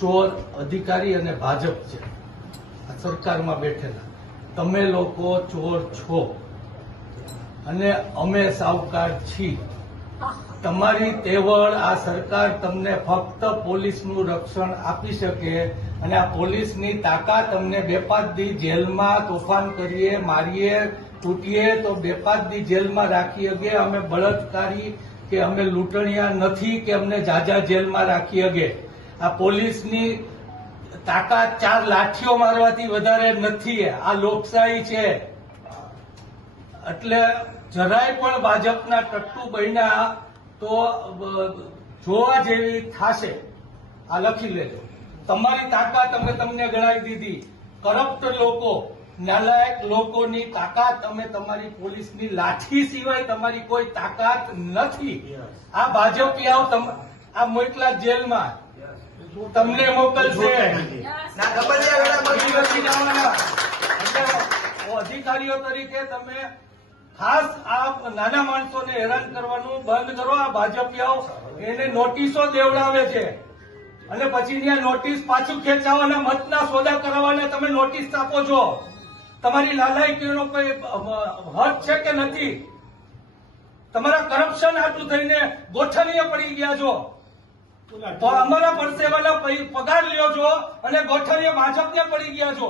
ચોર અધિકારી અને ભાજપ છે આ સરકારમાં બેઠેલા. તમે લોકો ચોર છો અને અમે સાવકાર છીએ. તમારી તેવડ આ સરકાર તમને ફક્ત પોલીસનું રક્ષણ આપી શકે અને આ પોલીસની તાકાત અમને બે પાંચ દી જેલમાં તોફાન કરીએ, મારીએ, તૂટીએ તો બે પાંચ દી જેલમાં રાખી શકે. અમે બળાત્કારી કે અમે લૂંટણિયા નથી કે અમને જાજા જેલમાં રાખી શકે. આ પોલીસની તાકાત 4 લાઠીઓ મારવાથી વધારે નથી. આ લોકશાહી છે. એટલે જરાય પણ ભાજપના ટટ્ટુ બન્યા તો જોવા જેવી થશે. આ લખી લેજો. તમારી તાકાત અમે તમને ગણાવી દીધી. કરપ્ટ લોકો, નાલાયક લોકોની તાકાત અમે તમારી પોલીસની લાઠી સિવાય તમારી કોઈ તાકાત નથી. આ ભાજપિયાઓ આ મોકલા જેલમાં તમને મોકલશે. અધિકારીઓ તરીકે તમે ખાસ આ નાના માણસોને હેરાન કરવાનું બંધ કરો. આ ભાજપિયાઓ એને નોટિસો દેવડાવે છે અને પછી ત્યાં નોટિસ પાછું ખેંચાવાના, મતના સોદા કરાવવાના તમે નોટિસ આપો છો. તમારી લાલાયકીનો કોઈ હદ છે કે નથી? તમારા કરપ્શન આટલું થઈને ગોઠણીએ પડી ગયા છો. તો અમારા પરસેવાના પગાર લ્યો છો અને ગોઠણીએ ભાજપને પડી ગયા છો.